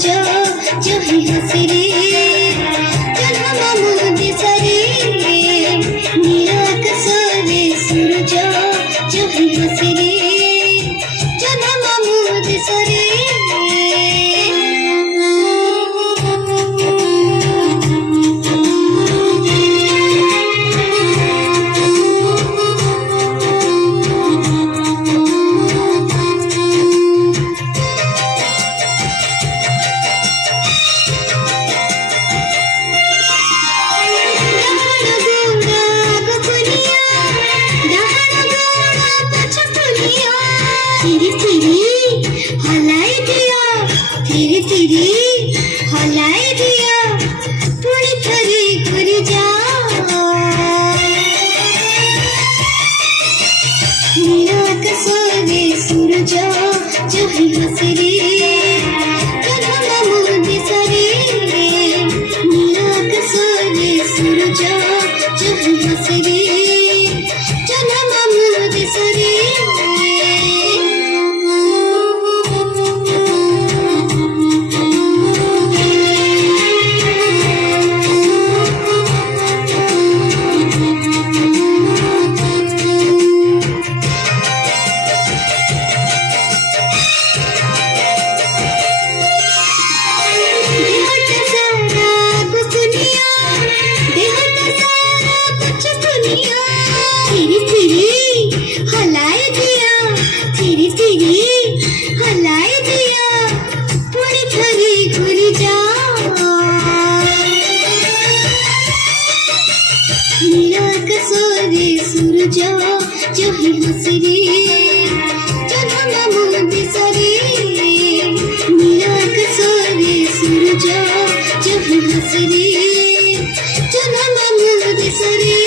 सूरज जो ही हंसे रे जन्म मोद सरे नील आकाशरे सूरज जो ही हंसे रे जन्म मोद सरे धीरे हलाई दिया पूरी थरी घुरी जा नील आकाशरे सूरज जो ही हंसे रे जन्म मोद सरे नील आकाशरे सूरज जो ही हंसे रे जन्म मोद सरे सूरज जो ही हंसे रे जन्म मोद सरे नील आकाशरे सूरज जो ही हंसे रे जन्म मोद सरे।